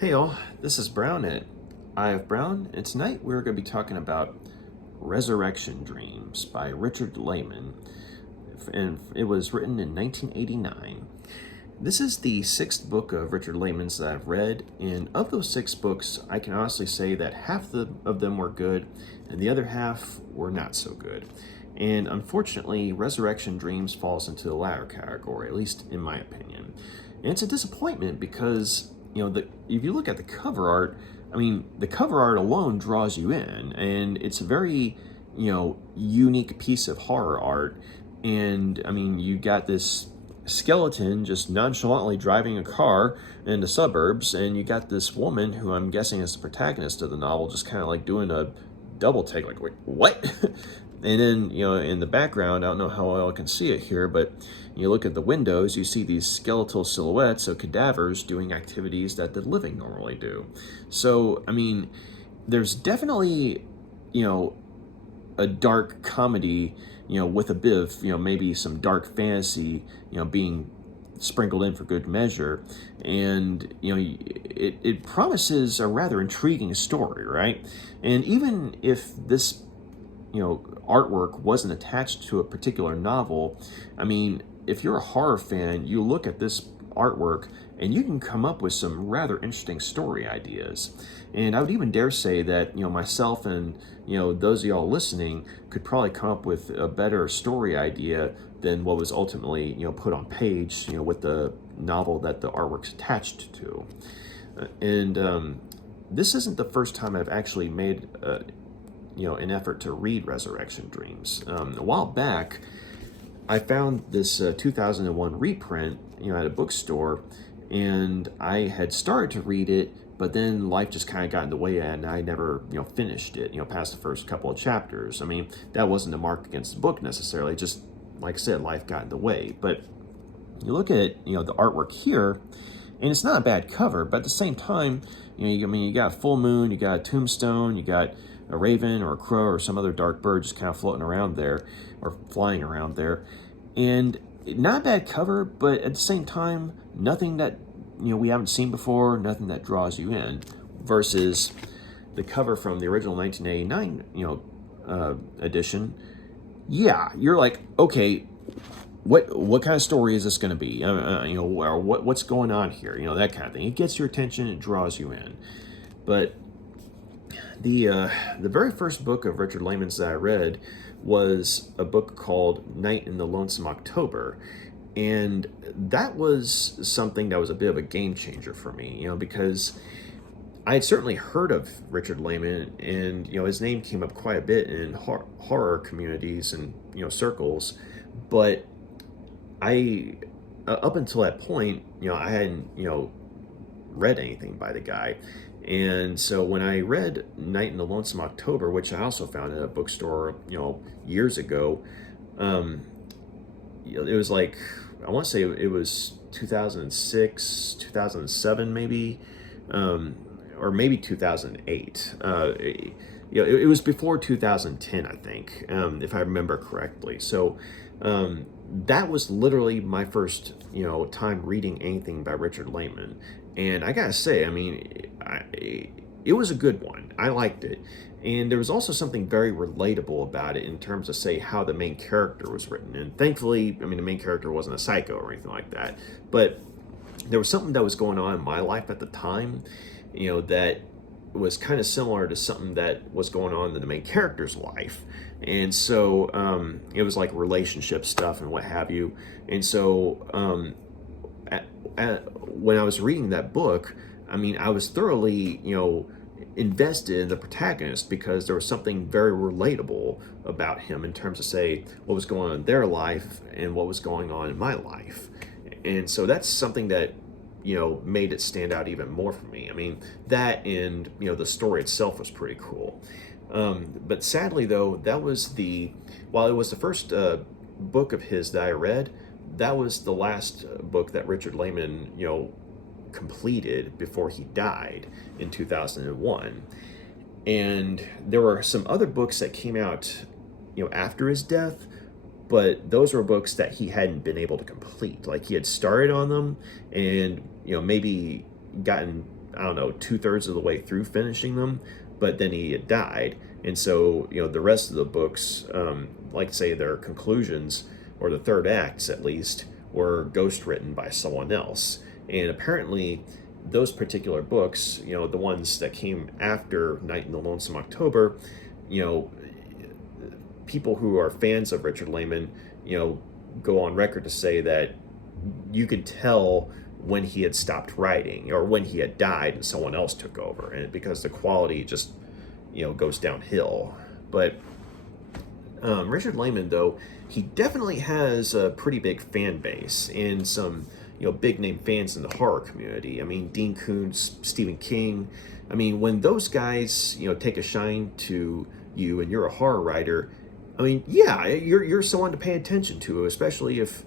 Hey all, this is Brown at Eye of Brown, and tonight we're going to be talking about Resurrection Dreams by Richard Laymon, and it was written in 1989. This is the sixth book of Richard Laymon's that I've read, and of those six books, I can honestly say that of them were good, and the other half were not so good. And unfortunately, Resurrection Dreams falls into the latter category, at least in my opinion. And it's a disappointment because, if you look at the cover art, I mean, the cover art alone draws you in, and it's a very, unique piece of horror art. And I mean, you got this skeleton just nonchalantly driving a car in the suburbs, and you got this woman who I'm guessing is the protagonist of the novel just kind of like doing a double take, like, wait, what? And then, in the background, I don't know how well I can see it here, but you look at the windows, you see these skeletal silhouettes of cadavers doing activities that the living normally do. So, I mean, there's definitely, you know, a dark comedy, with a bit of, maybe some dark fantasy, being sprinkled in for good measure. And, it promises a rather intriguing story, right? And even if this artwork wasn't attached to a particular novel, I mean, if you're a horror fan, you look at this artwork and you can come up with some rather interesting story ideas. And I would even dare say that, myself and, those of y'all listening could probably come up with a better story idea than what was ultimately, put on page, with the novel that the artwork's attached to. And this isn't the first time I've actually made an effort to read Resurrection Dreams. A while back, I found this 2001 reprint, at a bookstore, and I had started to read it, but then life just kind of got in the way, and I never, finished it, past the first couple of chapters. I mean, that wasn't a mark against the book necessarily, just, like I said, life got in the way. But you look at, the artwork here, and it's not a bad cover, but at the same time, you got a full moon, you got a tombstone, you got a raven or a crow or some other dark bird just kind of floating around there or flying around there. And not a bad cover, but at the same time, nothing that, we haven't seen before, nothing that draws you in, versus the cover from the original 1989, edition. Yeah, you're like, okay, what kind of story is this going to be? Or what's going on here? That kind of thing. It gets your attention, it draws you in. But the very first book of Richard Laymon's that I read was a book called Night in the Lonesome October. And that was something that was a bit of a game changer for me, because I had certainly heard of Richard Laymon, and, his name came up quite a bit in horror communities and, circles. But I, up until that point, I hadn't, read anything by the guy. And so when I read Night in the Lonesome October, which I also found at a bookstore, years ago, it was like, I want to say it was 2006, 2007 maybe, or maybe 2008. It was before 2010, I think, if I remember correctly. So that was literally my first, time reading anything by Richard Laymon. And I gotta say, I mean, it was a good one. I liked it. And there was also something very relatable about it in terms of, say, how the main character was written. And thankfully, I mean, the main character wasn't a psycho or anything like that. But there was something that was going on in my life at the time, that was kind of similar to something that was going on in the main character's life. And so it was like relationship stuff and what have you. And so when I was reading that book, I mean, I was thoroughly, invested in the protagonist because there was something very relatable about him in terms of, say, what was going on in their life and what was going on in my life. And so that's something that, made it stand out even more for me. I mean, that and, the story itself was pretty cool. But sadly, though, while it was the first book of his that I read, that was the last book that Richard Laymon, completed before he died in 2001. And there were some other books that came out, after his death, but those were books that he hadn't been able to complete. Like, he had started on them and, maybe gotten I don't know, 2/3 of the way through finishing them, but then he had died. And so, the rest of the books, like say their conclusions, or the third acts at least, were ghost written by someone else. And apparently, those particular books, the ones that came after Night in the Lonesome October, you know, people who are fans of Richard Laymon, go on record to say that you could tell when he had stopped writing or when he had died and someone else took over, and because the quality just goes downhill. But Richard Laymon, though, he definitely has a pretty big fan base and some big name fans in the horror community. I mean, Dean Koontz, Stephen King. I mean, when those guys take a shine to you and you're a horror writer, I mean, yeah, you're someone to pay attention to, especially if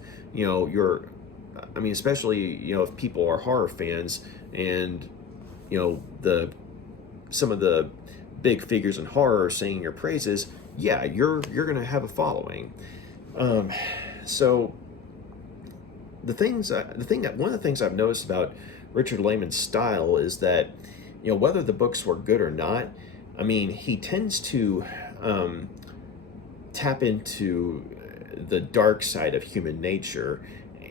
especially if people are horror fans, and some of the big figures in horror are singing your praises. Yeah, you're gonna have a following. So one of the things I've noticed about Richard Laymon's style is that whether the books were good or not, I mean, he tends to tap into the dark side of human nature,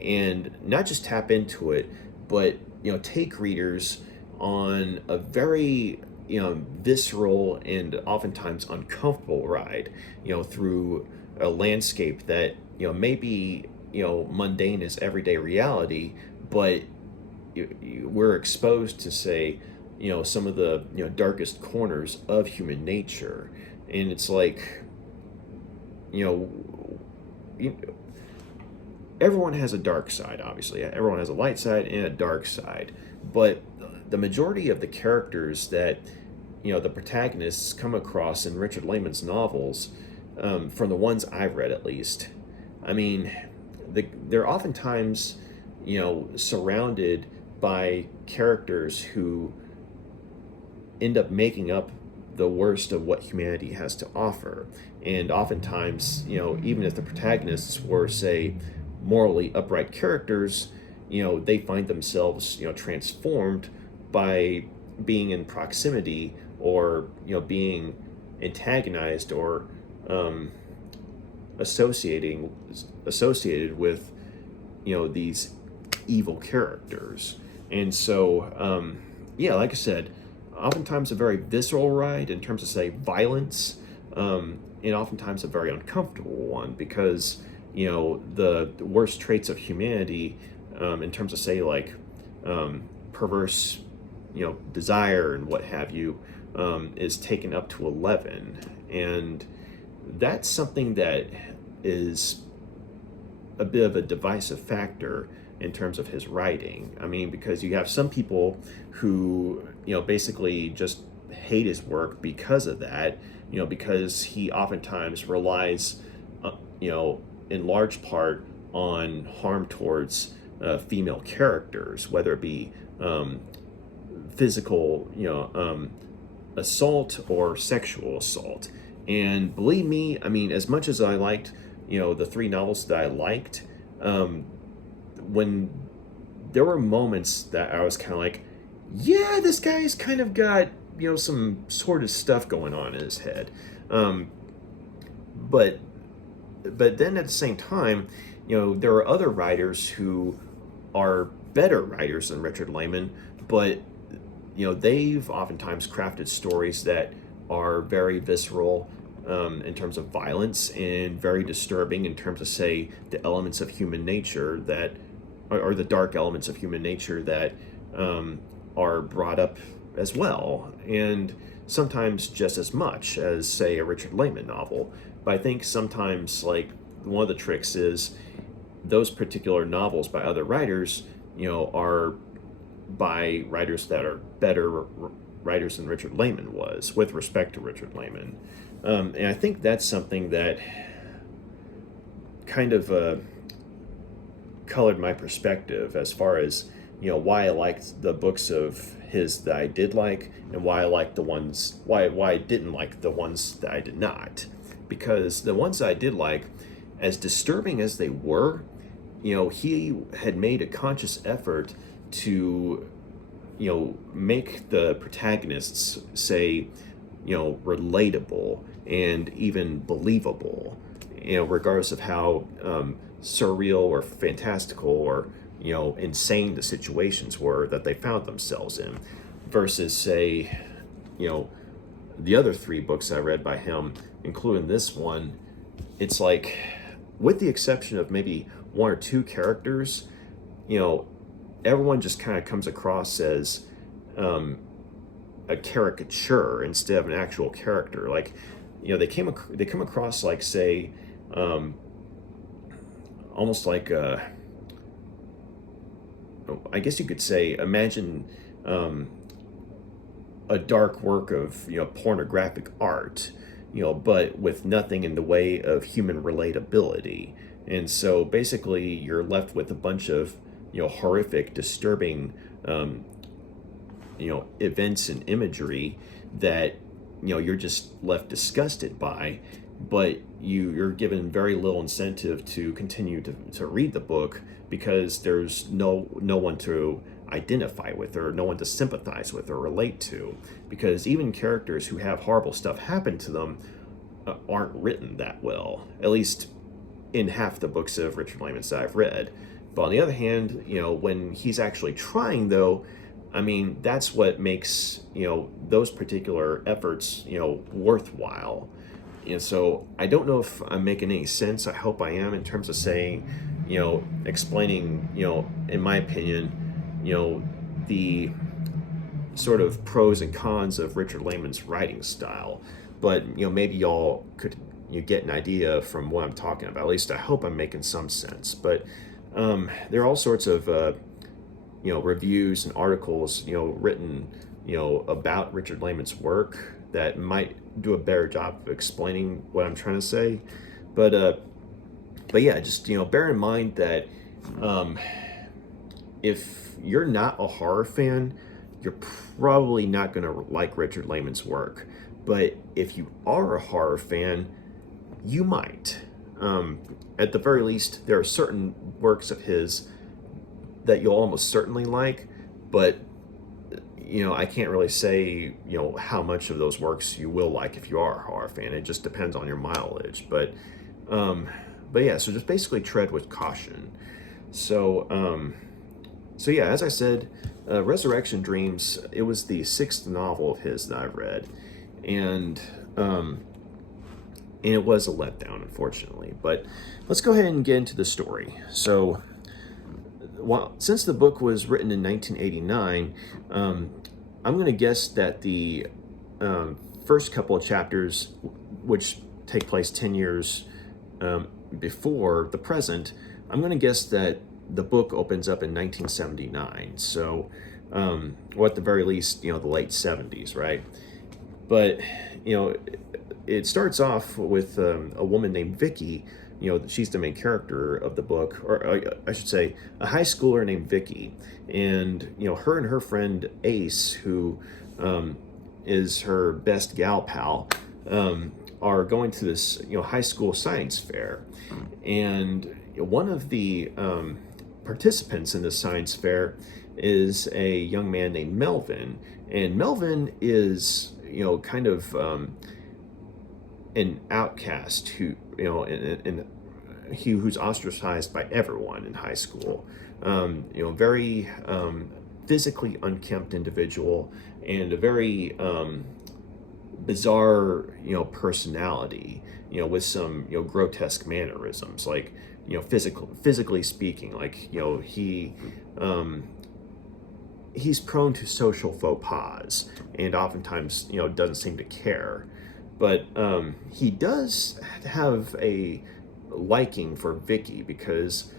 and not just tap into it, but take readers on a very visceral and oftentimes uncomfortable ride through a landscape that may be mundane as everyday reality, but we're exposed to, say, some of the darkest corners of human nature. And it's like everyone has a dark side. Obviously everyone has a light side and a dark side, but the majority of the characters that the protagonists come across in Richard Laymon's novels, from the ones I've read at least, I mean, they're oftentimes surrounded by characters who end up making up the worst of what humanity has to offer. And oftentimes, even if the protagonists were, say, morally upright characters, they find themselves transformed by being in proximity, or being antagonized, or associated with these evil characters. And so like I said, oftentimes a very visceral ride in terms of, say, violence, and oftentimes a very uncomfortable one, because the worst traits of humanity, in terms of, say, like perverse desire and what have you, is taken up to 11. And that's something that is a bit of a divisive factor in terms of his writing. I mean, because you have some people who basically just hate his work because of that, because he oftentimes relies in large part on harm towards female characters, whether it be physical assault or sexual assault. And believe me, I mean, as much as I liked the 3 novels that I liked, when there were moments that I was kind of like, yeah, this guy's kind of got some sort of stuff going on in his head, but then at the same time, there are other writers who are better writers than Richard Laymon, but they've oftentimes crafted stories that are very visceral in terms of violence, and very disturbing in terms of, say, the elements of human nature that, or the dark elements of human nature that are brought up as well, and sometimes just as much as, say, a Richard Laymon novel. But I think sometimes, like, one of the tricks is those particular novels by other writers, are by writers that are better writers than Richard Laymon was, with respect to Richard Laymon. And I think that's something that kind of colored my perspective as far as why I liked the books of his that I did like, and why I didn't like the ones that I did not. Because the ones that I did like, as disturbing as they were, he had made a conscious effort to make the protagonists, say, relatable and even believable, regardless of how surreal or fantastical or insane the situations were that they found themselves in, versus, say, the other 3 books I read by him, including this one. It's like, with the exception of maybe 1 or 2 characters, everyone just kind of comes across as a caricature instead of an actual character. Like, they come across like, say, almost like I guess you could say, imagine a dark work of pornographic art, but with nothing in the way of human relatability. And so basically, you're left with a bunch of horrific, disturbing events and imagery that you're just left disgusted by, but you're given very little incentive to continue to read the book, because there's no one to identify with, or no one to sympathize with or relate to, because even characters who have horrible stuff happen to them aren't written that well, at least in half the books of Richard Laymon's that I've read. But on the other hand, when he's actually trying, though, I mean, that's what makes those particular efforts worthwhile. And so I don't know if I'm making any sense. I hope I am, in terms of saying, explaining, in my opinion, the sort of pros and cons of Richard Laymon's writing style. But maybe y'all could get an idea from what I'm talking about. At least I hope I'm making some sense. But there are all sorts of reviews and articles written about Richard Laymon's work that might do a better job of explaining what I'm trying to say. But yeah, just bear in mind that if you're not a horror fan, you're probably not going to like Richard Laymon's work. But if you are a horror fan, you might. At the very least, there are certain works of his that you'll almost certainly like, but I can't really say how much of those works you will like if you are a horror fan. It just depends on your mileage. But yeah, so just basically tread with caution. So yeah, as I said, Resurrection Dreams, it was the 6th novel of his that I've read, and it was a letdown, unfortunately. But let's go ahead and get into the story. So, since the book was written in 1989, I'm going to guess that the first couple of chapters, which take place 10 years before the present, I'm going to guess that the book opens up in 1979. So, or at the very least, the late 70s, right? But, it starts off with a woman named Vicky. She's the main character of the book, or I should say, a high schooler named Vicky. And, her and her friend Ace, who is her best gal pal, are going to this, high school science fair. And one of the participants in this science fair is a young man named Melvin. And Melvin is, kind of an outcast who, who's ostracized by everyone in high school. Very physically unkempt individual, and a very bizarre, personality, with some, grotesque mannerisms, like, physically speaking, like, he's prone to social faux pas, and oftentimes, doesn't seem to care. But he does have a liking for Vicky, because,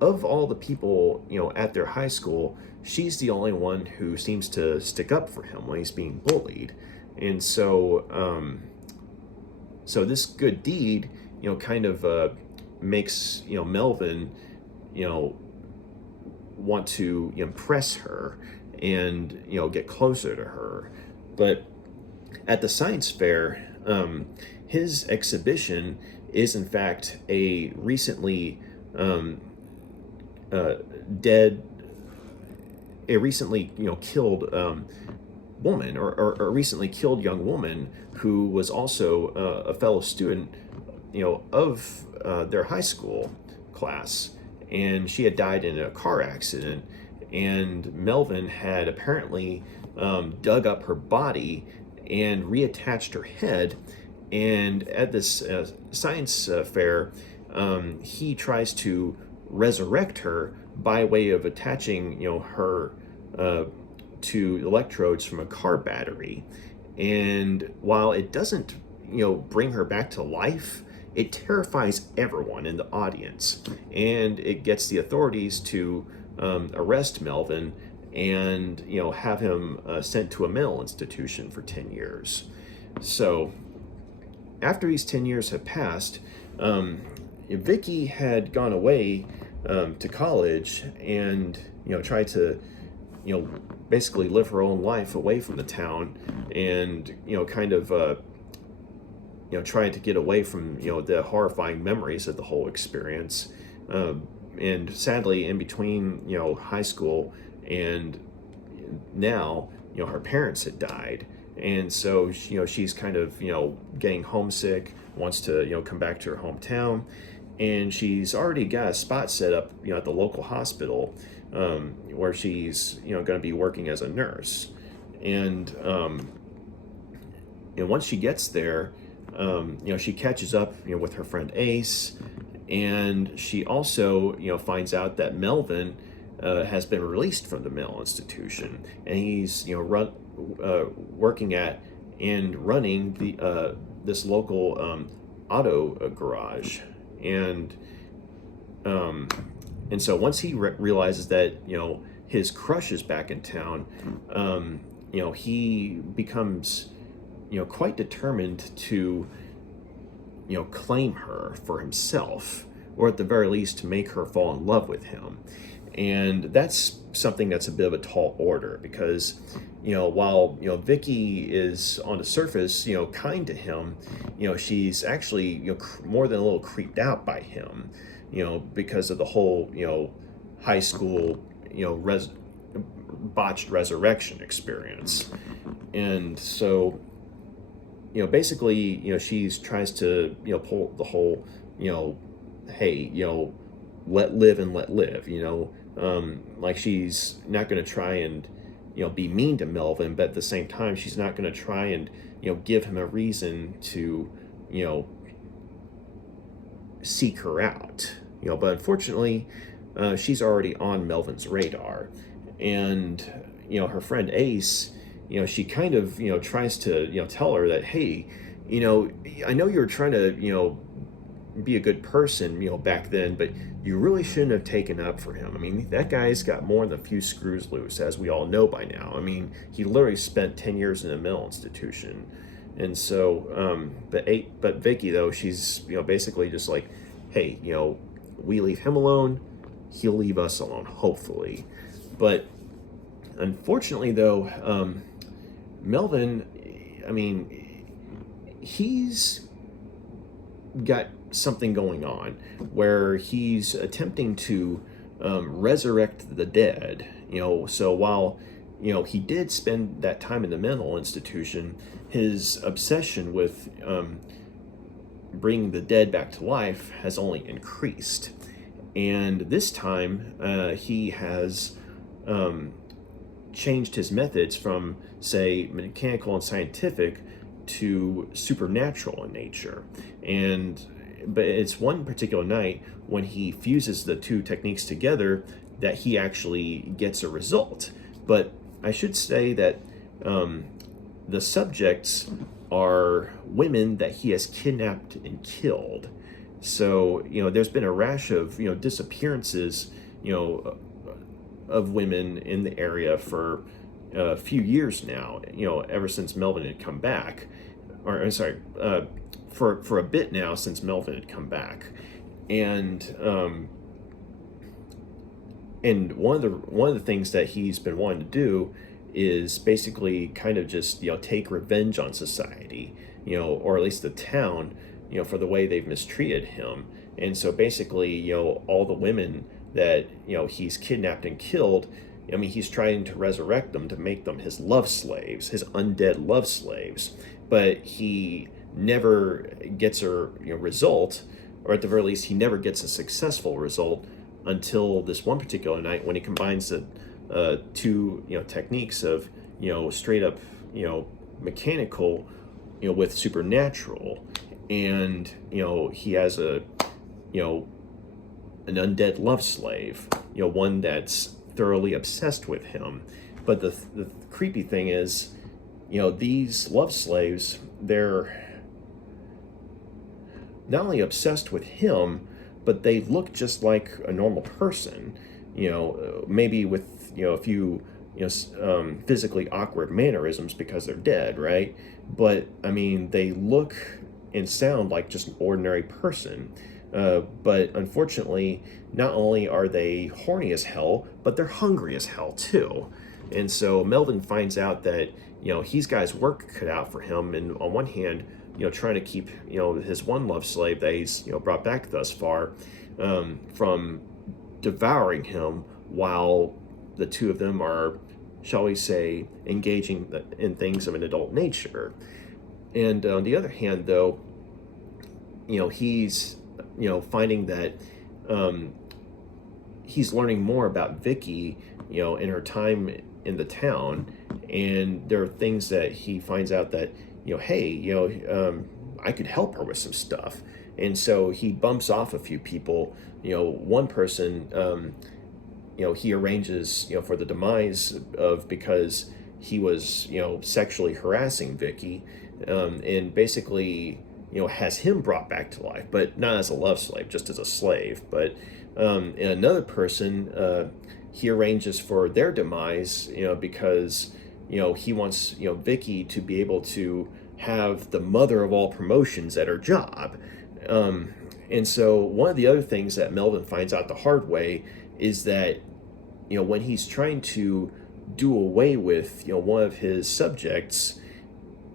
of all the people, at their high school, she's the only one who seems to stick up for him when he's being bullied. And so, so this good deed, kind of makes, Melvin, want to impress her and, get closer to her. But at the science fair, his exhibition is in fact a recently dead a recently killed woman, or a recently killed young woman who was also a fellow student of their high school class, and she had died in a car accident. And Melvin had apparently dug up her body and reattached her head. And at this science fair, he tries to resurrect her by way of attaching her to electrodes from a car battery. And while it doesn't bring her back to life, it terrifies everyone in the audience, and it gets the authorities to arrest Melvin and have him sent to a mental institution for 10 years. So after these 10 years have passed, Vicky had gone away to college and tried to basically live her own life away from the town, and kind of trying to get away from the horrifying memories of the whole experience. And sadly, in between high school and now, her parents had died, and so she's kind of getting homesick, wants to come back to her hometown, and she's already got a spot set up at the local hospital, where she's going to be working as a nurse. And once she gets there, she catches up with her friend Ace, and she also finds out that Melvin has been released from the mental institution, and he's working at and running the this local auto garage. And so once he realizes that his crush is back in town, he becomes quite determined to claim her for himself, or at the very least to make her fall in love with him. And that's something that's a bit of a tall order, because while Vicky is on the surface kind to him, she's actually more than a little creeped out by him, because of the whole high school botched resurrection experience. And so basically she tries to pull the whole hey, let live and let live, like she's not going to try and be mean to Melvin, but at the same time she's not going to try and give him a reason to seek her out, but unfortunately she's already on Melvin's radar. And her friend Ace, she kind of tries to tell her that, hey, I know you were trying to be a good person back then, but you really shouldn't have taken up for him. I mean, that guy's got more than a few screws loose, as we all know by now. I mean, he literally spent 10 years in a mental institution. And so but Vicky, though, she's basically just like, hey, we leave him alone, he'll leave us alone, hopefully. But unfortunately, though, Melvin, I mean, he's got something going on where he's attempting to resurrect the dead. So while he did spend that time in the mental institution, his obsession with bringing the dead back to life has only increased. And this time he has changed his methods from, say, mechanical and scientific to supernatural in nature. But it's one particular night when he fuses the two techniques together that he actually gets a result. But I should say that the subjects are women that he has kidnapped and killed. So there's been a rash of disappearances of women in the area for a few years now, ever since Melvin had come back, or I'm sorry, for a bit now since Melvin had come back. And one of the things that he's been wanting to do is basically kind of just take revenge on society, or at least the town, for the way they've mistreated him. And so basically all the women that he's kidnapped and killed, I mean, he's trying to resurrect them to make them his love slaves, his undead love slaves, but he never gets a result, or at the very least, he never gets a successful result until this one particular night when he combines the two techniques of straight up mechanical with supernatural, and he has a an undead love slave, one that's thoroughly obsessed with him. But the creepy thing is, these love slaves, they're not only obsessed with him, but they look just like a normal person, maybe with a few physically awkward mannerisms because they're dead, right? But I mean, they look and sound like just an ordinary person. But unfortunately, not only are they horny as hell, but they're hungry as hell too. And so Melvin finds out that he's got his work cut out for him. And on one hand, trying to keep his one love slave that he's brought back thus far from devouring him, while the two of them are, shall we say, engaging in things of an adult nature. And on the other hand, though, he's finding that he's learning more about Vicky, in her time in the town, and there are things that he finds out that hey, I could help her with some stuff, and so he bumps off a few people. One person, he arranges for the demise of, because he was sexually harassing Vicky, and basically has him brought back to life, but not as a love slave, just as a slave. But and another person, he arranges for their demise, because he wants Vicky to be able to have the mother of all promotions at her job. And so one of the other things that Melvin finds out the hard way is that when he's trying to do away with one of his subjects,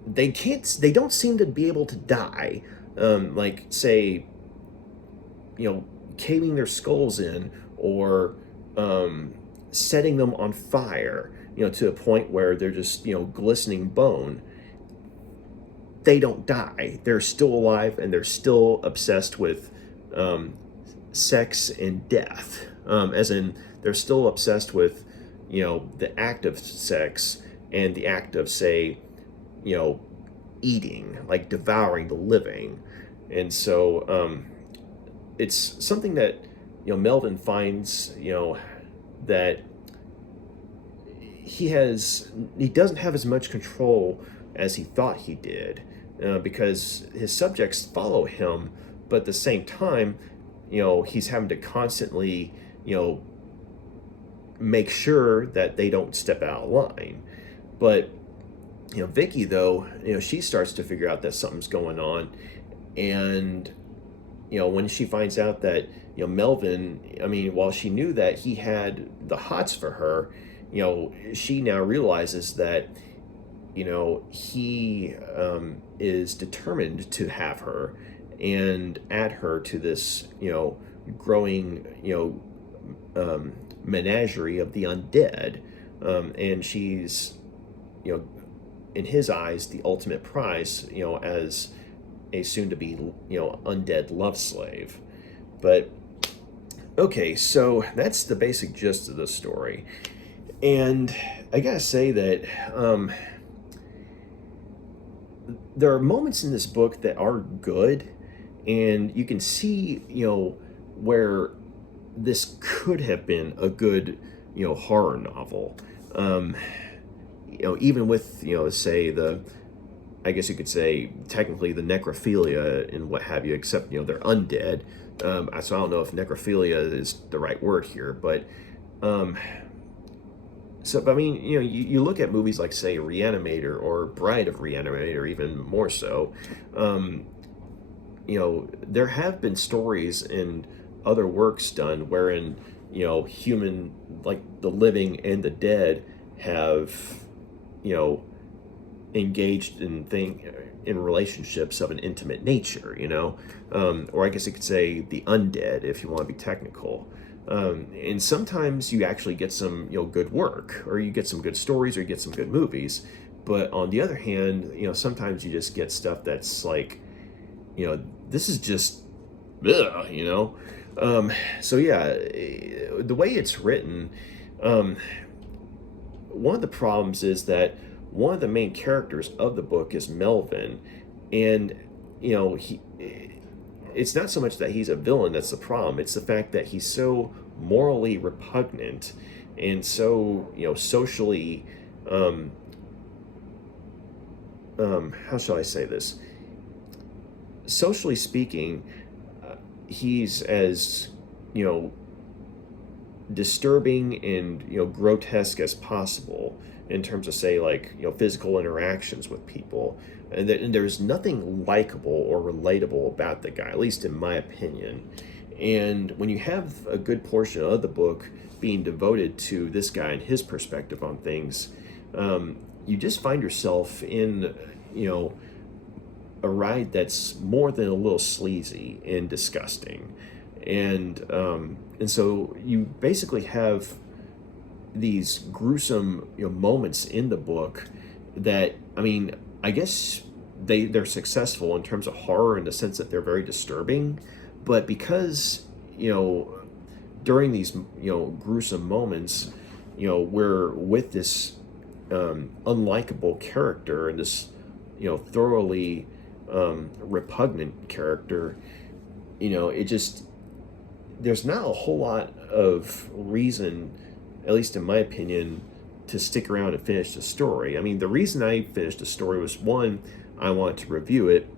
they don't seem to be able to die, like say caving their skulls in, or setting them on fire, to a point where they're just glistening bone. They don't die. They're still alive, and they're still obsessed with sex and death, as in they're still obsessed with the act of sex and the act of, say, eating, like devouring the living. And so it's something that Melvin finds that he doesn't have as much control as he thought he did, because his subjects follow him, but at the same time he's having to constantly make sure that they don't step out of line. But Vicky, though, she starts to figure out that something's going on, and when she finds out that Melvin, I mean, while she knew that he had the hots for her, she now realizes that he is determined to have her and add her to this growing menagerie of the undead, and she's in his eyes the ultimate prize, as a soon-to-be undead love slave. But okay, so that's the basic gist of the story, and I gotta say that there are moments in this book that are good, and you can see where this could have been a good horror novel, even with say I guess you could say technically the necrophilia and what have you, except they're undead. So I don't know if necrophilia is the right word here, but I mean, you look at movies like, say, Reanimator or Bride of Reanimator, even more so. There have been stories in other works done wherein human, like the living and the dead, have engaged in relationships of an intimate nature, or I guess you could say the undead, if you want to be technical. And sometimes you actually get some, good work, or you get some good stories, or you get some good movies. But on the other hand, sometimes you just get stuff that's like, this is just, ugh, So yeah, the way it's written, um, one of the problems is that one of the main characters of the book is Melvin, and he. It's not so much that he's a villain that's the problem. It's the fact that he's so morally repugnant and so socially how shall I say this? Socially speaking, he's as you know disturbing and grotesque as possible in terms of, say, like physical interactions with people, and there's nothing likable or relatable about the guy, at least in my opinion. And when you have a good portion of the book being devoted to this guy and his perspective on things, you just find yourself in a ride that's more than a little sleazy and disgusting. And so you basically have these gruesome moments in the book that, I mean, I guess they're successful in terms of horror in the sense that they're very disturbing, but because during these gruesome moments, we're with this unlikable character and this thoroughly repugnant character, it just, there's not a whole lot of reason, at least in my opinion, to stick around and finish the story. I mean, the reason I finished the story was, one, I wanted to review it,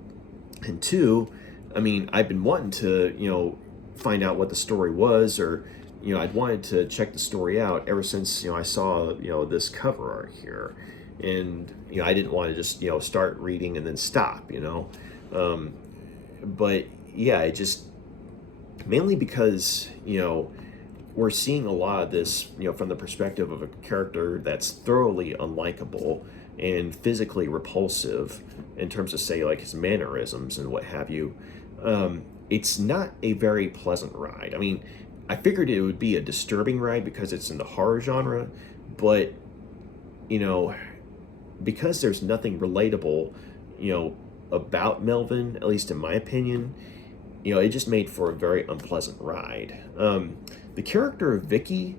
and two, I mean, I've been wanting to find out what the story was, or I'd wanted to check the story out ever since I saw this cover art here, and I didn't want to just start reading and then stop, but yeah, it just, mainly because we're seeing a lot of this from the perspective of a character that's thoroughly unlikable and physically repulsive in terms of, say, like his mannerisms and what have you. It's not a very pleasant ride. I mean, I figured it would be a disturbing ride because it's in the horror genre, but because there's nothing relatable about Melvin, at least in my opinion, it just made for a very unpleasant ride. The character of Vicky,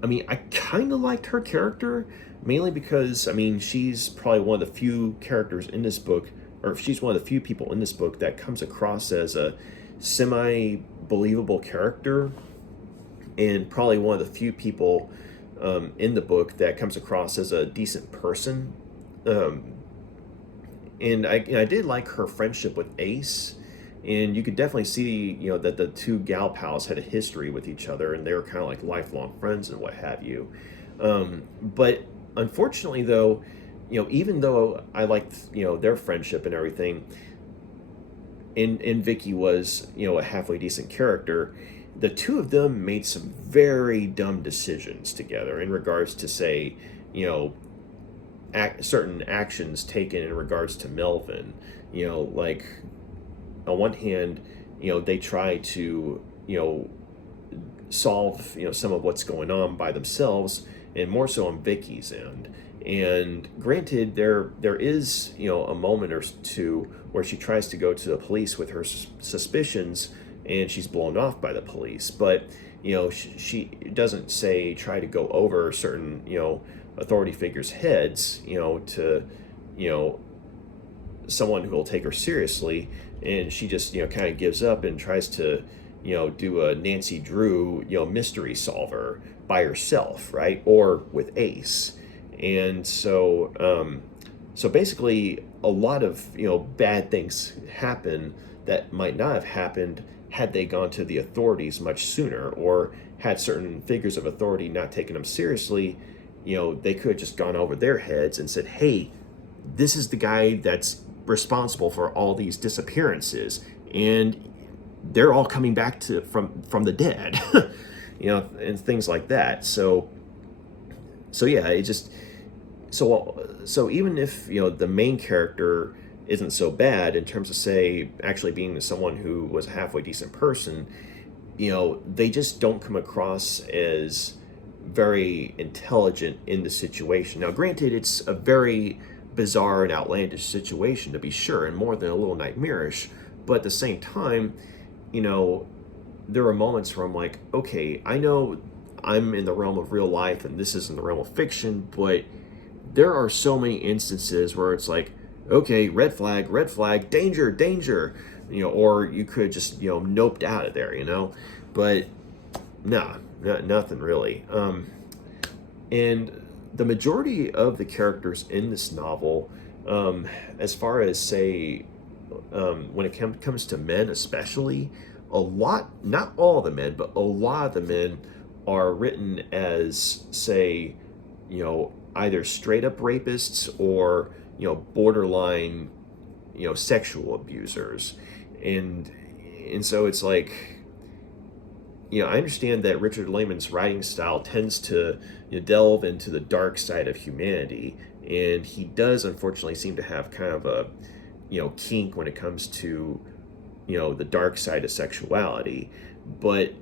I mean, I kind of liked her character, mainly because, I mean, she's probably one of the few characters in this book, or she's one of the few people in this book that comes across as a semi-believable character, and probably one of the few people in the book that comes across as a decent person. And I did like her friendship with Ace, and you could definitely see that the two gal pals had a history with each other, and they were kind of like lifelong friends and what have you. But unfortunately, though, even though I liked their friendship and everything, and Vicky was a halfway decent character, the two of them made some very dumb decisions together in regards to, say, certain actions taken in regards to Melvin. Like, on one hand, they try to solve some of what's going on by themselves, and more so on Vicky's end. And granted, there is a moment or two where she tries to go to the police with her suspicions, and she's blown off by the police. But she doesn't, say, try to go over certain authority figures' heads to someone who will take her seriously, and she just kind of gives up and tries to do a Nancy Drew mystery solver by herself, right, or with Ace. And so so basically a lot of bad things happen that might not have happened had they gone to the authorities much sooner, or had certain figures of authority not taken them seriously. They could have just gone over their heads and said, hey, this is the guy that's responsible for all these disappearances, and they're all coming back from the dead. And things like that. So yeah, it just, so even if the main character isn't so bad in terms of, say, actually being someone who was a halfway decent person, they just don't come across as very intelligent in the situation. Now, granted, it's a very bizarre and outlandish situation to be sure, and more than a little nightmarish, but at the same time, there are moments where I'm like, okay, I know I'm in the realm of real life and this is in the realm of fiction, but there are so many instances where it's like, okay, red flag, danger, danger, or you could just, noped out of there, but nah, nothing really. And the majority of the characters in this novel, as far as say, when it comes to men especially, a lot, not all the men, but a lot of the men are written as, say, either straight up rapists or, borderline, sexual abusers. And so it's like, I understand that Richard Laymon's writing style tends to delve into the dark side of humanity, and he does unfortunately seem to have kind of a kink when it comes to the dark side of sexuality. But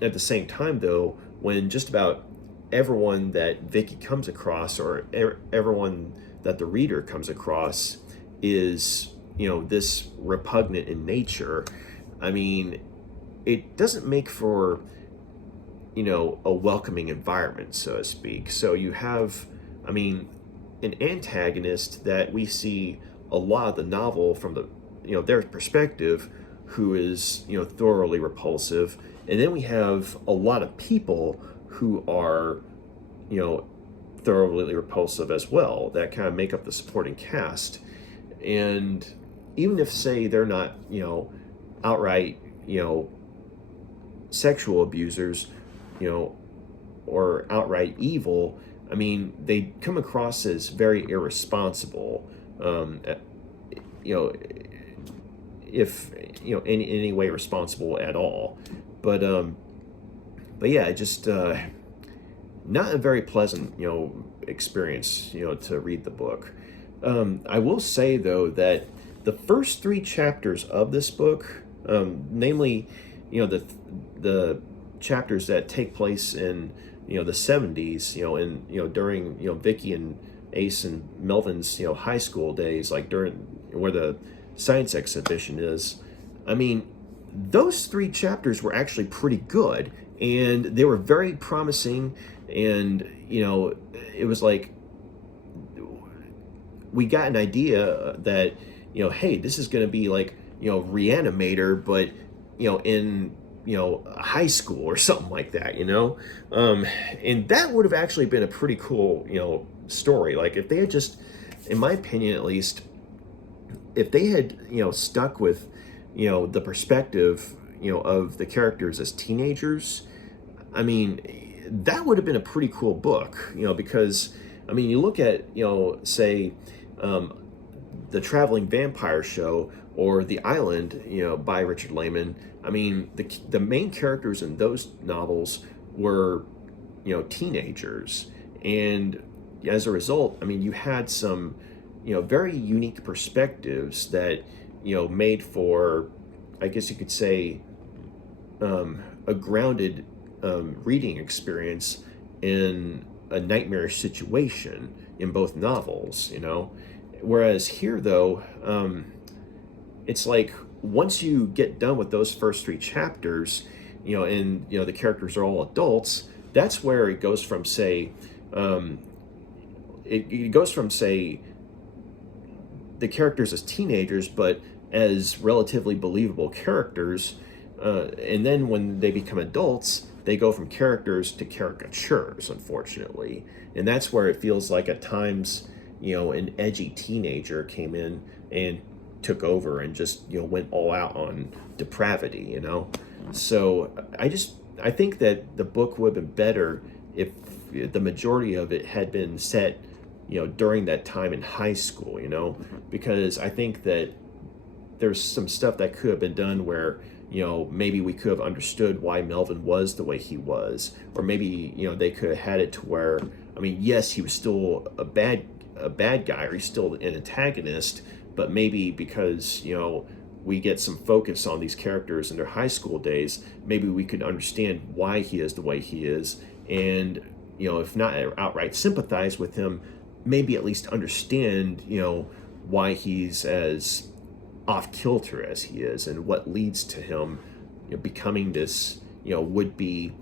at the same time, though, when just about everyone that Vicky comes across, or everyone that the reader comes across, is this repugnant in nature, I mean, it doesn't make for a welcoming environment, so to speak. So you have, an antagonist that we see a lot of the novel from the their perspective, who is thoroughly repulsive, and then we have a lot of people who are thoroughly repulsive as well, that kind of make up the supporting cast. And even if, say, they're not outright sexual abusers, or outright evil, they come across as very irresponsible, if in any way responsible at all. But yeah, just not a very pleasant experience to read the book. I will say though that the first 3 chapters of this book, namely the chapters that take place in the 70s, and during Vicky and Ace and Melvin's high school days, like during where the science exhibition is. Those 3 chapters were actually pretty good, and they were very promising. And it was like we got an idea that hey, this is going to be like Reanimator, but in high school or something like that, and that would have actually been a pretty cool story. Like if they had just, in my opinion at least, if they had stuck with the perspective of the characters as teenagers, that would have been a pretty cool book, because you look at say the Traveling Vampire Show or The Island, by Richard Laymon. The main characters in those novels were teenagers, and as a result, you had some very unique perspectives that made for, I guess you could say, a grounded reading experience in a nightmarish situation in both novels. Whereas here, though, it's like once you get done with those first 3 chapters, and the characters are all adults, that's where it goes from, say, it goes from, say, the characters as teenagers, but as relatively believable characters, and then when they become adults, they go from characters to caricatures, unfortunately. And that's where it feels like at times, an edgy teenager came in and took over and just, went all out on depravity, So I think that the book would have been better if the majority of it had been set, during that time in high school, because I think that there's some stuff that could have been done where, maybe we could have understood why Melvin was the way he was, or maybe, they could have had it to where, yes, he was still a bad guy, or he's still an antagonist, but maybe because, we get some focus on these characters in their high school days, maybe we could understand why he is the way he is, and if not outright sympathize with him, maybe at least understand why he's as off kilter as he is, and what leads to him becoming this would-be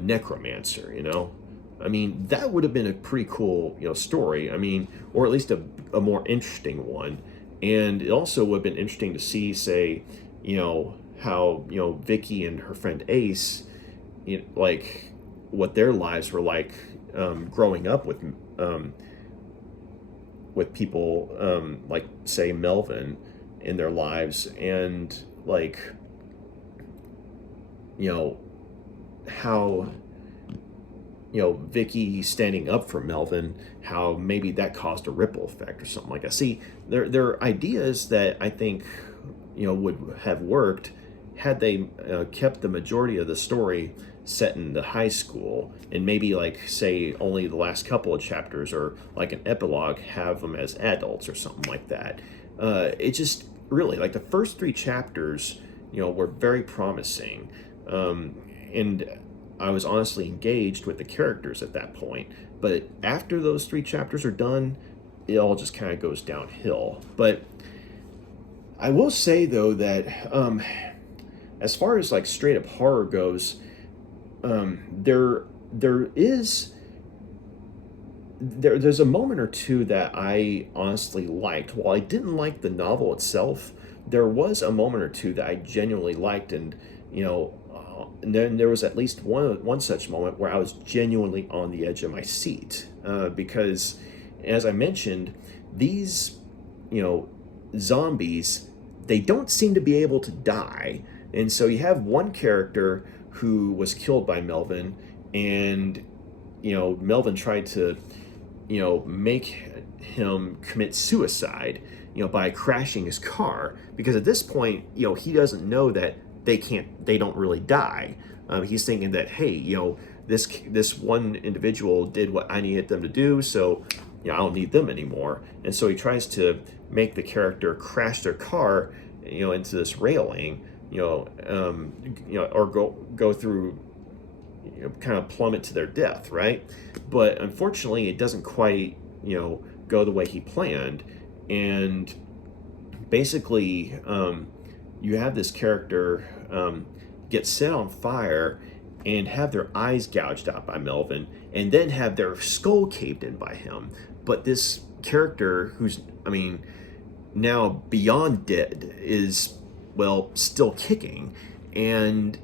necromancer. I mean, that would have been a pretty cool story. I mean, or at least a more interesting one. And it also would have been interesting to see, say, how Vicky and her friend Ace, like what their lives were like growing up with people like, say, Melvin in their lives, and like how Vicky standing up for Melvin, how maybe that caused a ripple effect or something like that. See, there are ideas that I think would have worked had they kept the majority of the story set in the high school, and maybe, like, say, only the last couple of chapters, or like an epilogue, have them as adults or something like that. It just really, like, the first 3 chapters were very promising, and I was honestly engaged with the characters at that point. But after those 3 chapters are done, it all just kind of goes downhill. But I will say, though, that as far as like straight up horror goes, there's a moment or two that I honestly liked. While I didn't like the novel itself, there was a moment or two that I genuinely liked, and and then there was at least one such moment where I was genuinely on the edge of my seat, because, as I mentioned, these zombies, they don't seem to be able to die. And so you have one character who was killed by Melvin, and Melvin tried to make him commit suicide by crashing his car, because at this point he doesn't know that they don't really die. He's thinking that, hey, this one individual did what I needed them to do, so I don't need them anymore. And so he tries to make the character crash their car into this railing, or go through, kind of plummet to their death, right? But unfortunately, it doesn't quite go the way he planned. And basically, you have this character get set on fire and have their eyes gouged out by Melvin, and then have their skull caved in by him. But this character, who's, now beyond dead, is, well, still kicking and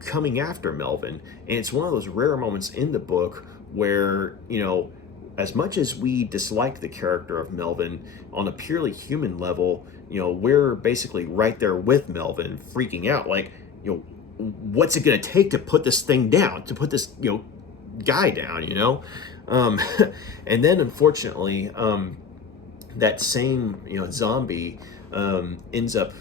coming after Melvin. And it's one of those rare moments in the book where as much as we dislike the character of Melvin on a purely human level, we're basically right there with Melvin, freaking out, like, what's it gonna take to put this thing down, to put this guy down, and then unfortunately, that same zombie ends up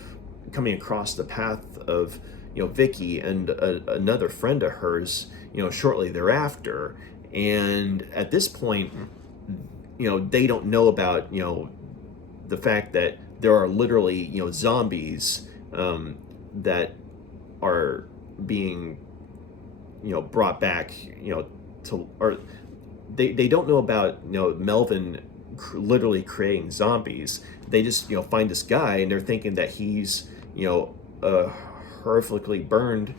coming across the path of Vicky and another friend of hers shortly thereafter. And at this point, they don't know about the fact that there are literally zombies that are being brought back to, or they don't know about Melvin literally creating zombies. They just find this guy, and they're thinking that he's a horrifically burned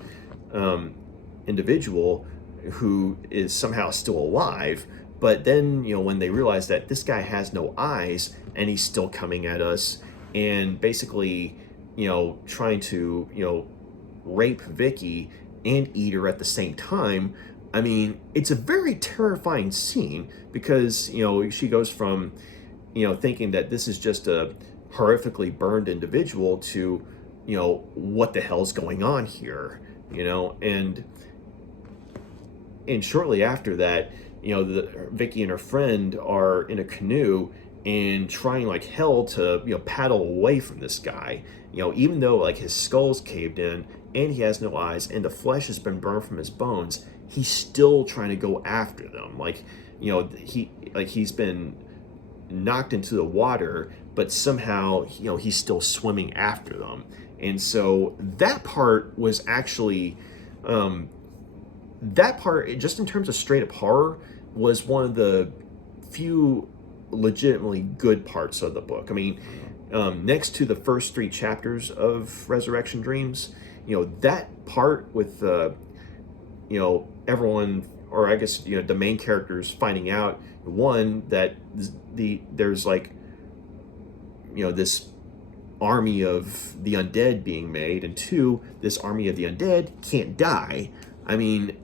individual who is somehow still alive. But then when they realize that this guy has no eyes and he's still coming at us and basically trying to rape Vicky and eat her at the same time, it's a very terrifying scene, because she goes from thinking that this is just a horrifically burned individual to what the hell's going on here, and shortly after that, Vicky and her friend are in a canoe and trying like hell to paddle away from this guy, even though like his skull's caved in and he has no eyes and the flesh has been burned from his bones. He's still trying to go after them, like he's been knocked into the water, but somehow, he's still swimming after them. And so that part was actually, that part, just in terms of straight up horror, was one of the few legitimately good parts of the book. I mean, next to the first 3 chapters of Resurrection Dreams, that part with everyone, or I guess the main characters finding out, one, that there's like this army of the undead being made, and two, this army of the undead can't die. I mean,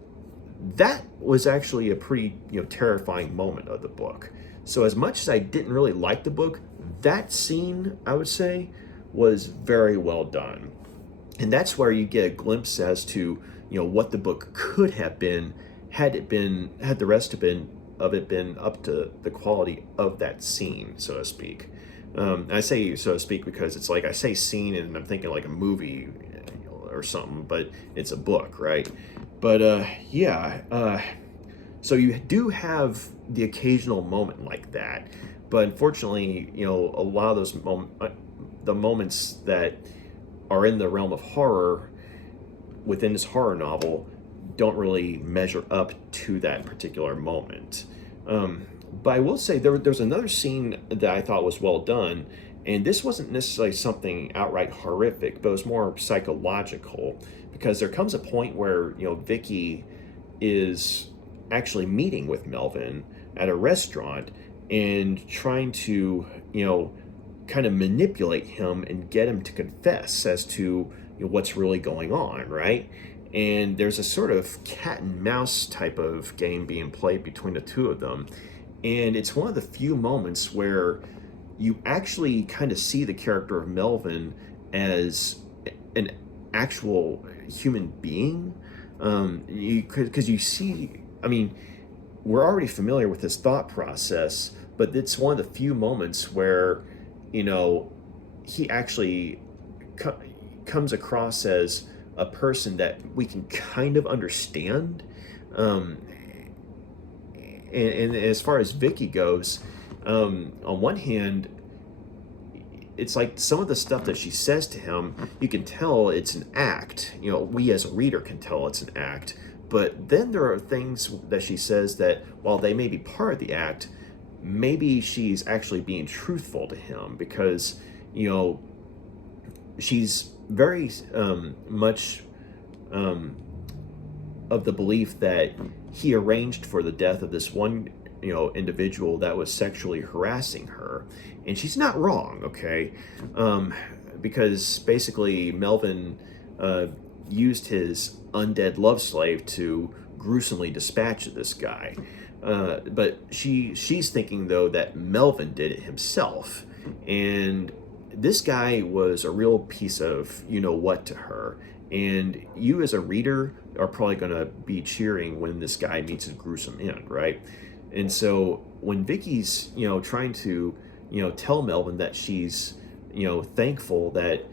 that was actually a pretty terrifying moment of the book. So as much as I didn't really like the book, that scene, I would say, was very well done. And that's where you get a glimpse as to what the book could have been had the rest of it been up to the quality of that scene, so to speak. I say so to speak because it's like I say scene and I'm thinking like a movie or something, but it's a book, right? But so you do have the occasional moment like that, but unfortunately, a lot of those the moments that are in the realm of horror within this horror novel don't really measure up to that particular moment. But I will say there's another scene that I thought was well done, and this wasn't necessarily something outright horrific, but it was more psychological, because there comes a point where Vicky is actually meeting with Melvin at a restaurant and trying to kind of manipulate him and get him to confess as to what's really going on, right? And there's a sort of cat and mouse type of game being played between the two of them. And it's one of the few moments where you actually kind of see the character of Melvin as an actual human being. Because you see, I mean, we're already familiar with his thought process, but it's one of the few moments where, he actually comes across as a person that we can kind of understand. And as far as Vicky goes, on one hand, it's like some of the stuff that she says to him, you can tell it's an act. We as a reader can tell it's an act. But then there are things that she says that, while they may be part of the act, maybe she's actually being truthful to him, because, she's very much of the belief that he arranged for the death of this one individual that was sexually harassing her, and she's not wrong, okay? Because basically Melvin used his undead love slave to gruesomely dispatch this guy, but she's thinking though that Melvin did it himself, and this guy was a real piece of what to her. And you as a reader are probably going to be cheering when this guy meets his gruesome end, right? And so when Vicky's, trying to, tell Melvin that she's, thankful that,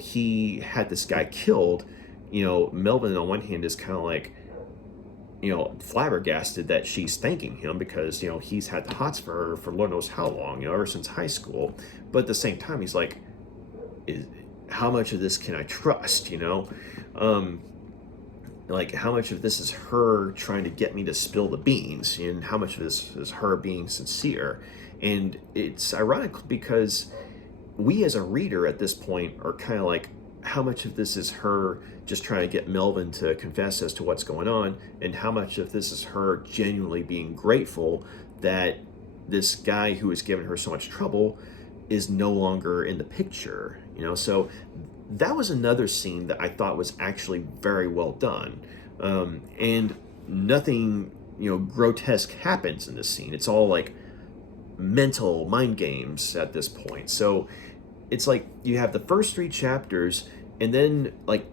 he had this guy killed, Melvin on one hand is kind of like, flabbergasted that she's thanking him, because, he's had the hots for her for Lord knows how long, ever since high school. But at the same time, he's like, how much of this can I trust, like how much of this is her trying to get me to spill the beans, and how much of this is her being sincere. And it's ironic because we as a reader at this point are kind of like, how much of this is her just trying to get Melvin to confess as to what's going on, and how much of this is her genuinely being grateful that this guy who has given her so much trouble is no longer in the picture, So that was another scene that I thought was actually very well done. And nothing, grotesque happens in this scene. It's all like mental mind games at this point. So it's like you have the first 3 chapters, and then like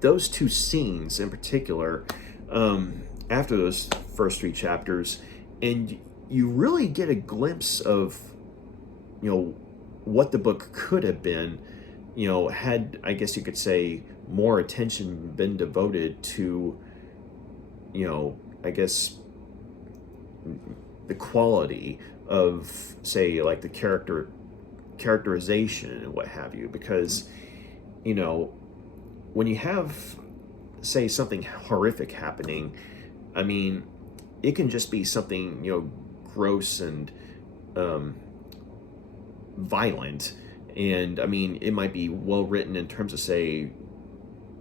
those 2 scenes in particular, after those first 3 chapters, and you really get a glimpse of, what the book could have been, had, I guess you could say, more attention been devoted to, I guess, the quality of, say, like the characterization and what have you, because, you know, when you have, say, something horrific happening, I mean, it can just be something, you know, gross and violent. And I mean, it might be well written in terms of, say,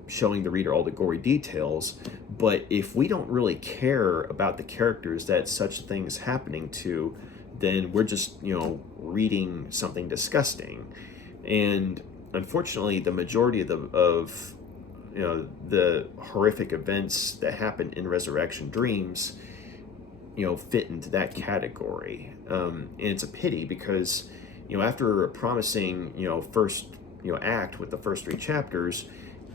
showing the reader all the gory details, but if we don't really care about the characters that such things happening to, then we're just, you know, reading something disgusting. And unfortunately, the majority of you know, the horrific events that happen in Resurrection Dreams, you know, fit into that category. And it's a pity because, you know, after a promising, you know, first, you know, act with the first 3 chapters,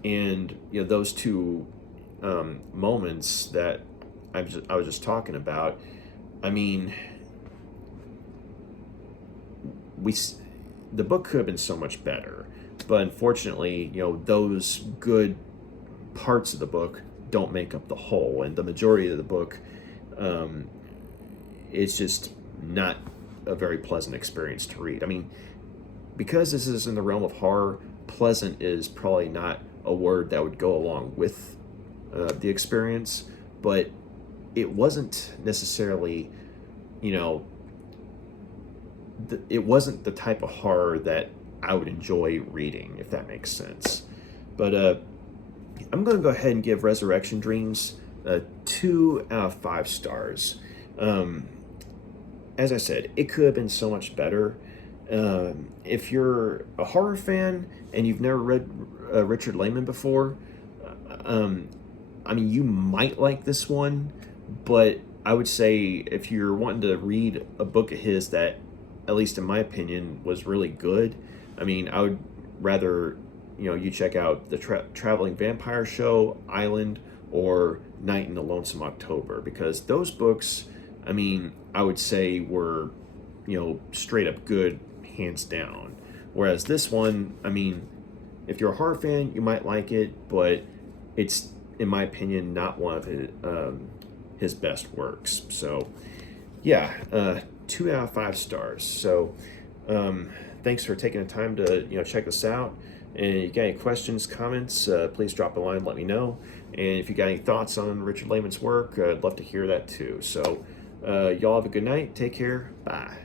and, you know, those 2 moments that I was just talking about, I mean, the book could have been so much better, but unfortunately, you know, those good parts of the book don't make up the whole, and the majority of the book, it's just not a very pleasant experience to read. I mean, because this is in the realm of horror, pleasant is probably not a word that would go along with the experience, but it wasn't necessarily, you know, it wasn't the type of horror that I would enjoy reading, if that makes sense. But I'm going to go ahead and give Resurrection Dreams 2 out of 5 stars. As I said, it could have been so much better. If you're a horror fan and you've never read Richard Laymon before, I mean, you might like this one, but I would say if you're wanting to read a book of his that, at least in my opinion, was really good, I mean, I would rather, you know, you check out the Traveling Vampire Show, Island, or Night in the Lonesome October, because those books, I mean, I would say were, you know, straight up good, hands down. Whereas this one, I mean, if you're a horror fan, you might like it, but it's, in my opinion, not one of his best works. So, yeah, 2 out of 5 stars. So, thanks for taking the time to, you know, check this out. And if you got any questions, comments, please drop a line, let me know. And if you got any thoughts on Richard Laymon's work, I'd love to hear that too. So, y'all have a good night. Take care. Bye.